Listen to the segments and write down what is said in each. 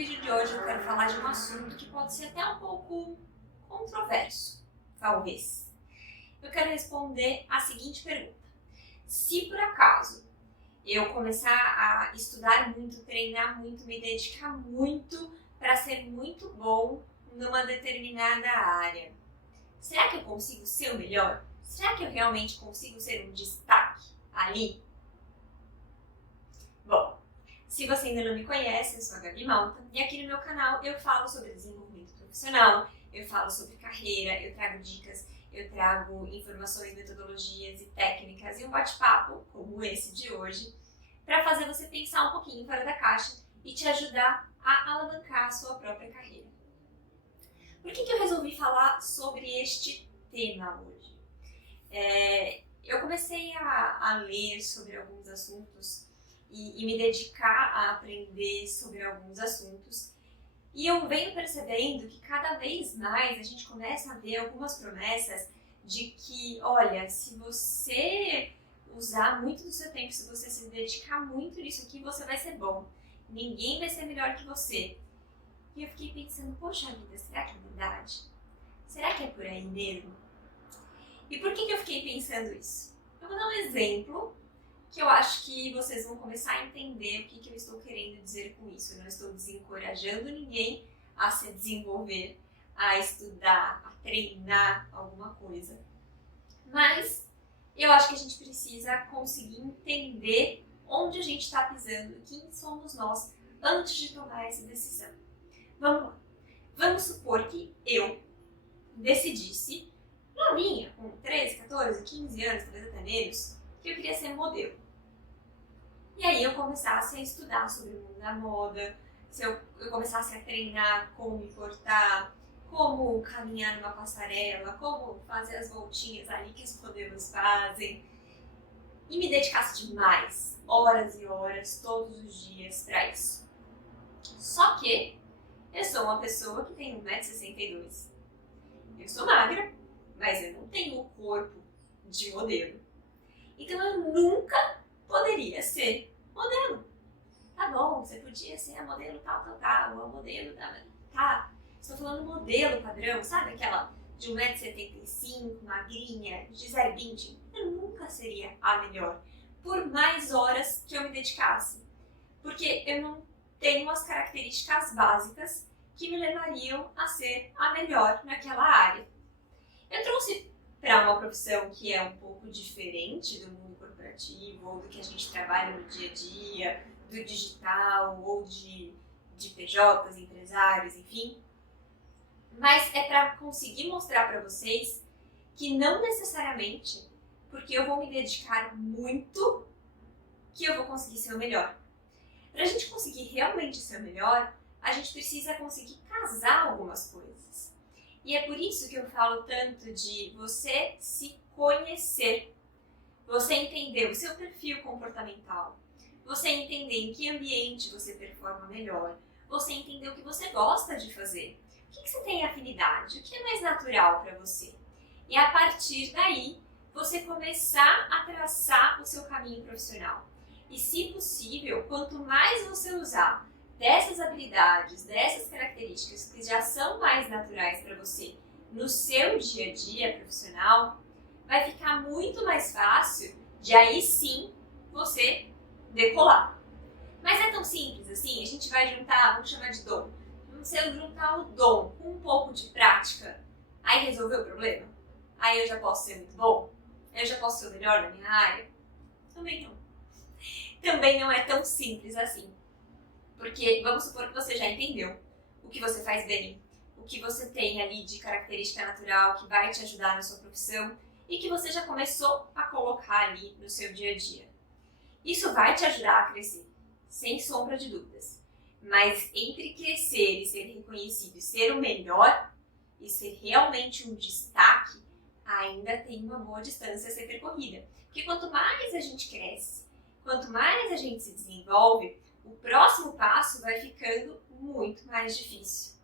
vídeo de hoje eu quero falar de um assunto que pode ser até um pouco controverso, talvez. Eu quero responder a seguinte pergunta: se por acaso eu começar a estudar muito, treinar muito, me dedicar muito para ser muito bom numa determinada área, será que eu consigo ser o melhor? Será que eu realmente consigo ser um destaque ali? Bom, se você ainda não me conhece, eu sou a Gabi Malta e aqui no meu canal eu falo sobre desenvolvimento profissional, eu falo sobre carreira, eu trago dicas, eu trago informações, metodologias e técnicas e um bate-papo, como esse de hoje, para fazer você pensar um pouquinho fora da caixa e te ajudar a alavancar a sua própria carreira. Por que eu resolvi falar sobre este tema hoje? Eu comecei a ler sobre alguns assuntos e me dedicar a aprender sobre alguns assuntos. E eu venho percebendo que cada vez mais a gente começa a ver algumas promessas de que, olha, se você usar muito do seu tempo, se você se dedicar muito nisso aqui, você vai ser bom. Ninguém vai ser melhor que você. E eu fiquei pensando, poxa vida, será que é verdade? Será que é por aí mesmo? E por que eu fiquei pensando isso? Eu vou dar um exemplo que eu acho que vocês vão começar a entender o que eu estou querendo dizer com isso. Eu não estou desencorajando ninguém a se desenvolver, a estudar, a treinar alguma coisa. Mas eu acho que a gente precisa conseguir entender onde a gente está pisando e quem somos nós antes de tomar essa decisão. Vamos lá. Vamos supor que eu decidisse, novinha, com 13, 14, 15 anos, talvez até menos, que eu queria ser modelo. E aí eu começasse a estudar sobre o mundo da moda, se eu começasse a treinar como me portar, como caminhar numa passarela, como fazer as voltinhas ali que os modelos fazem, e me dedicasse demais, horas e horas, todos os dias para isso. Só que eu sou uma pessoa que tem 1,62 m. Eu sou magra, mas eu não tenho o corpo de modelo. Então eu nunca poderia ser modelo. Tá bom, você podia ser a modelo tal, ou a modelo tá. Estou falando modelo padrão, sabe aquela de 1,75 m, magrinha, de 0,20 m? Eu nunca seria a melhor, por mais horas que eu me dedicasse. Porque eu não tenho as características básicas que me levariam a ser a melhor naquela área. Eu trouxe para uma profissão que é um pouco diferente do mundo corporativo, ou do que a gente trabalha no dia a dia, do digital, ou de PJs, empresários, enfim. Mas é para conseguir mostrar para vocês que não necessariamente porque eu vou me dedicar muito que eu vou conseguir ser o melhor. Para a gente conseguir realmente ser o melhor, a gente precisa conseguir casar algumas coisas. E é por isso que eu falo tanto de você se conhecer, você entender o seu perfil comportamental, você entender em que ambiente você performa melhor, você entender o que você gosta de fazer, o que você tem afinidade, o que é mais natural para você. E a partir daí, você começar a traçar o seu caminho profissional. E se possível, quanto mais você usar dessas habilidades, dessas características que já são mais naturais para você no seu dia a dia profissional, vai ficar muito mais fácil de aí sim você decolar. Mas é tão simples assim, a gente vai juntar, vamos chamar de dom. Se eu juntar o dom com um pouco de prática, aí resolveu o problema? Aí eu já posso ser muito bom? Eu já posso ser o melhor na minha área? Também não. Também não é tão simples assim. Porque vamos supor que você já entendeu o que você faz bem, o que você tem ali de característica natural que vai te ajudar na sua profissão e que você já começou a colocar ali no seu dia a dia. Isso vai te ajudar a crescer, sem sombra de dúvidas. Mas entre crescer e ser reconhecido e ser o melhor e ser realmente um destaque, ainda tem uma boa distância a ser percorrida. Porque quanto mais a gente cresce, quanto mais a gente se desenvolve, o próximo passo vai ficando muito mais difícil.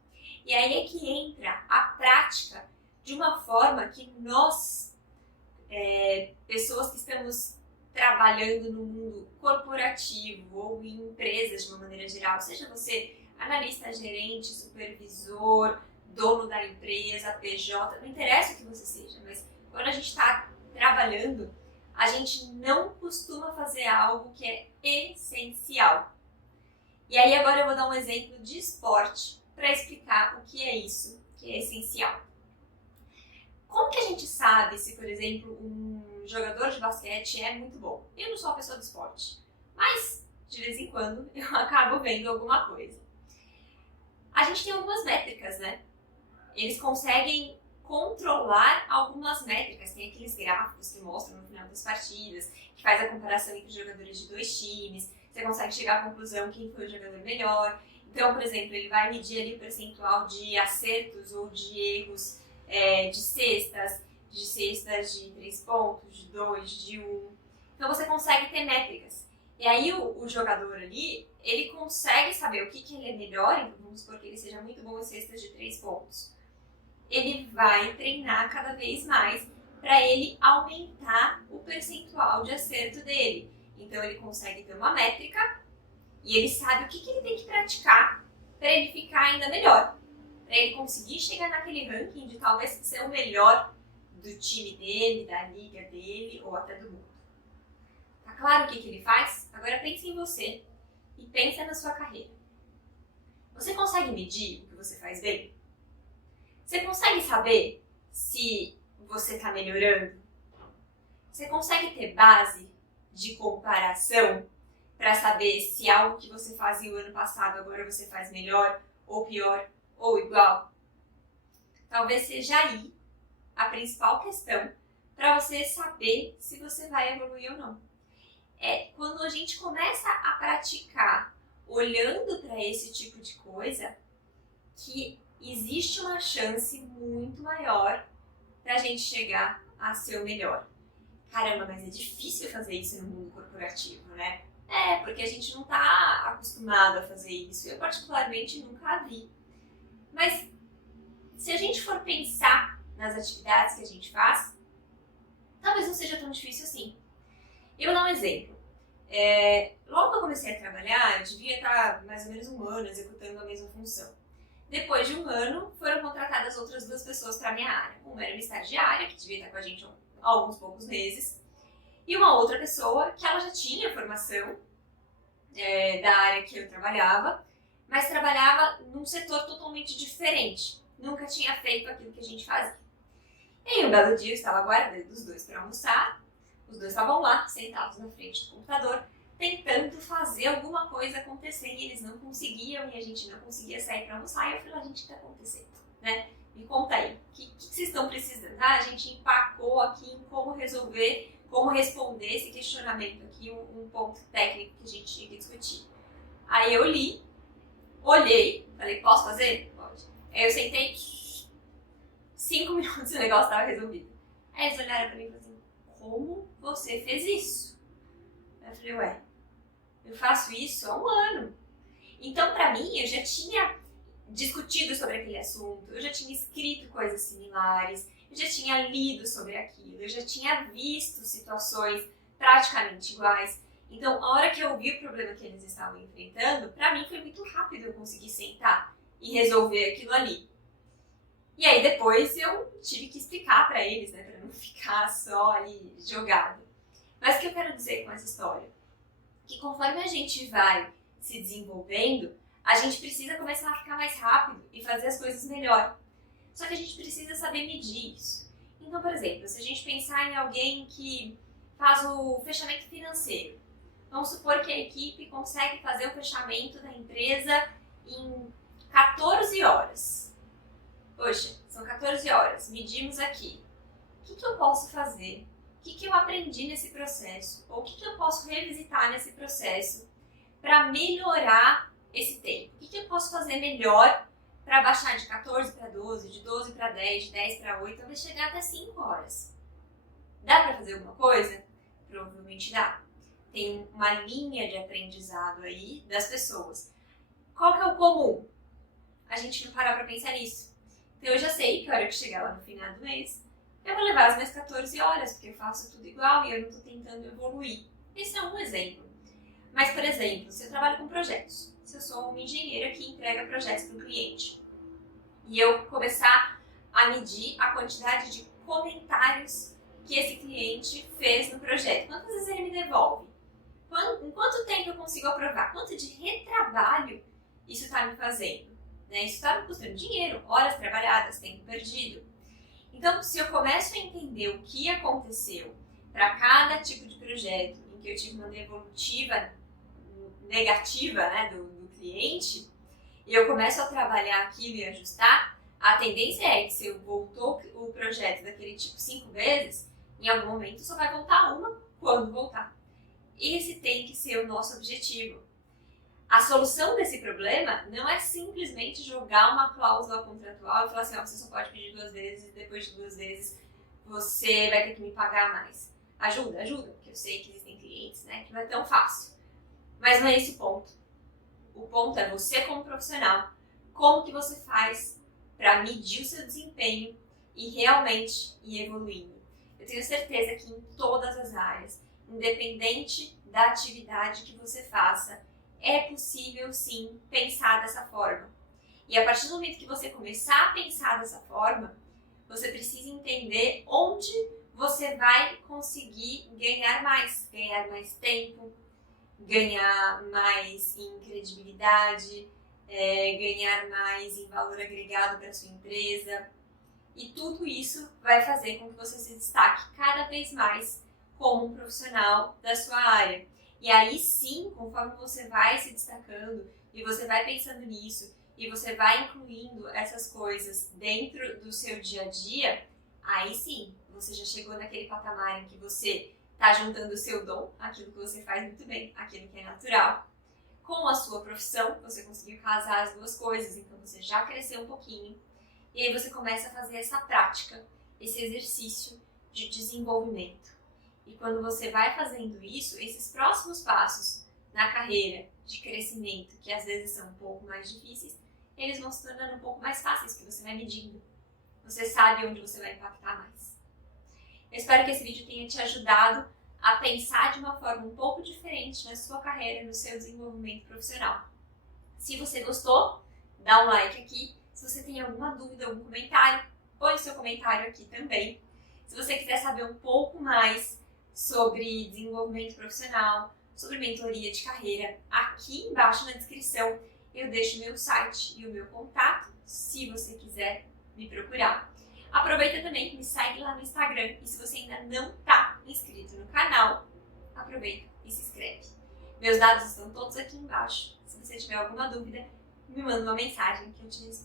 E aí é que entra a prática de uma forma que nós, pessoas que estamos trabalhando no mundo corporativo ou em empresas de uma maneira geral, seja você analista, gerente, supervisor, dono da empresa, PJ, não interessa o que você seja, mas quando a gente está trabalhando, a gente não costuma fazer algo que é essencial. E aí agora eu vou dar um exemplo de esporte para explicar o que é isso, que é essencial. Como que a gente sabe se, por exemplo, um jogador de basquete é muito bom? Eu não sou uma pessoa do esporte, mas de vez em quando eu acabo vendo alguma coisa. A gente tem algumas métricas, né? Eles conseguem controlar algumas métricas. Tem aqueles gráficos que mostram no final das partidas, que faz a comparação entre os jogadores de dois times. Você consegue chegar à conclusão quem foi o jogador melhor. Então, por exemplo, ele vai medir ali o percentual de acertos ou de erros de cestas de 3 pontos, de 2, de 1. Então você consegue ter métricas. E aí o jogador ali, ele consegue saber o que ele é melhor, então vamos supor que ele seja muito bom em cestas de 3 pontos. Ele vai treinar cada vez mais para ele aumentar o percentual de acerto dele. Então ele consegue ter uma métrica e ele sabe o que ele tem que praticar para ele ficar ainda melhor. Para ele conseguir chegar naquele ranking de talvez ser o melhor do time dele, da liga dele ou até do mundo. Tá claro o que ele faz? Agora pense em você e pensa na sua carreira. Você consegue medir o que você faz bem? Você consegue saber se você está melhorando? Você consegue ter base de comparação para saber se algo que você fazia o ano passado agora você faz melhor ou pior ou igual? Talvez seja aí a principal questão para você saber se você vai evoluir ou não. É quando a gente começa a praticar olhando para esse tipo de coisa que existe uma chance muito maior para a gente chegar a ser o melhor. Caramba, mas é difícil fazer isso no mundo corporativo, né? Porque a gente não está acostumado a fazer isso. Eu particularmente nunca vi. Mas se a gente for pensar nas atividades que a gente faz, talvez não seja tão difícil assim. Eu vou dar um exemplo. Logo que eu comecei a trabalhar, eu devia estar mais ou menos 1 ano executando a mesma função. Depois de 1 ano, foram contratadas outras 2 pessoas para a minha área. Uma era uma estagiária, que devia estar com a gente há alguns poucos meses, e uma outra pessoa que ela já tinha formação da área que eu trabalhava, mas trabalhava num setor totalmente diferente. Nunca tinha feito aquilo que a gente fazia. E aí, um belo dia, eu estava aguardando os 2 para almoçar. Os 2 estavam lá, sentados na frente do computador, tentando fazer alguma coisa acontecer e eles não conseguiam e a gente não conseguia sair para almoçar. E eu falei, gente, o que está acontecendo? Né? Me conta aí, o que vocês estão precisando? A gente empacou aqui em como resolver, como responder esse questionamento aqui, um ponto técnico que a gente tinha que discutir. Aí eu li, olhei, falei, posso fazer? Pode. Aí eu sentei, 5 minutos e o negócio estava resolvido. Aí eles olharam para mim e falaram assim, como você fez isso? Aí eu falei, eu faço isso há 1 ano. Então, para mim, eu já tinha discutido sobre aquele assunto, eu já tinha escrito coisas similares, eu já tinha lido sobre aquilo, eu já tinha visto situações praticamente iguais. Então, a hora que eu vi o problema que eles estavam enfrentando, para mim foi muito rápido eu conseguir sentar e resolver aquilo ali. E aí depois eu tive que explicar para eles, né, para não ficar só ali jogado. Mas o que eu quero dizer com essa história? Que conforme a gente vai se desenvolvendo, a gente precisa começar a ficar mais rápido e fazer as coisas melhor. Só que a gente precisa saber medir isso. Então, por exemplo, se a gente pensar em alguém que faz o fechamento financeiro, vamos supor que a equipe consegue fazer o fechamento da empresa em 14 horas. Poxa, são 14 horas, medimos aqui. O que eu posso fazer? O que eu aprendi nesse processo? Ou o que eu posso revisitar nesse processo para melhorar esse tempo? O que eu posso fazer melhor para baixar de 14 para 12, de 12 para 10, de 10 para 8, talvez chegar até 5 horas? Dá para fazer alguma coisa? Provavelmente dá. Tem uma linha de aprendizado aí das pessoas. Qual que é o comum? A gente não parar para pensar nisso. Então eu já sei que a hora que chegar lá no final do mês, eu vou levar as minhas 14 horas, porque eu faço tudo igual e eu não estou tentando evoluir. Esse é um exemplo. Mas, por exemplo, se eu trabalho com projetos, se eu sou uma engenheira que entrega projetos para o cliente. E eu começar a medir a quantidade de comentários que esse cliente fez no projeto. Quantas vezes ele me devolve? Em quanto tempo eu consigo aprovar? Quanto de retrabalho isso está me fazendo? Né? Isso está me custando dinheiro, horas trabalhadas, tempo perdido. Então, se eu começo a entender o que aconteceu para cada tipo de projeto em que eu tive uma devolutiva negativa, né, do cliente, e eu começo a trabalhar aquilo e ajustar, a tendência é que se eu voltou o projeto daquele tipo 5 vezes, em algum momento só vai voltar uma quando voltar. Esse tem que ser o nosso objetivo. A solução desse problema não é simplesmente jogar uma cláusula contratual e falar assim, ó, você só pode pedir 2 vezes e depois de 2 vezes você vai ter que me pagar mais. Ajuda, porque eu sei que existem clientes, né, que não é tão fácil. Mas não é esse o ponto. O ponto é você como profissional, como que você faz para medir o seu desempenho e realmente ir evoluindo. Eu tenho certeza que em todas as áreas, independente da atividade que você faça, é possível sim pensar dessa forma. E a partir do momento que você começar a pensar dessa forma, você precisa entender onde você vai conseguir ganhar mais tempo, ganhar mais em credibilidade, ganhar mais em valor agregado para a sua empresa. E tudo isso vai fazer com que você se destaque cada vez mais como um profissional da sua área. E aí sim, conforme você vai se destacando e você vai pensando nisso e você vai incluindo essas coisas dentro do seu dia a dia, aí sim, você já chegou naquele patamar em que você está juntando o seu dom, aquilo que você faz muito bem, aquilo que é natural, com a sua profissão, você conseguiu casar as duas coisas, então você já cresceu um pouquinho, e aí você começa a fazer essa prática, esse exercício de desenvolvimento. E quando você vai fazendo isso, esses próximos passos na carreira de crescimento, que às vezes são um pouco mais difíceis, eles vão se tornando um pouco mais fáceis, porque você vai medindo. Você sabe onde você vai impactar mais. Eu espero que esse vídeo tenha te ajudado a pensar de uma forma um pouco diferente na sua carreira, no seu desenvolvimento profissional. Se você gostou, dá um like aqui. Se você tem alguma dúvida, algum comentário, põe o seu comentário aqui também. Se você quiser saber um pouco mais sobre desenvolvimento profissional, sobre mentoria de carreira, aqui embaixo na descrição eu deixo o meu site e o meu contato, se você quiser me procurar. Aproveita também que me segue lá no Instagram e se você ainda não está inscrito no canal, aproveita e se inscreve. Meus dados estão todos aqui embaixo. Se você tiver alguma dúvida, me manda uma mensagem que eu te respondo.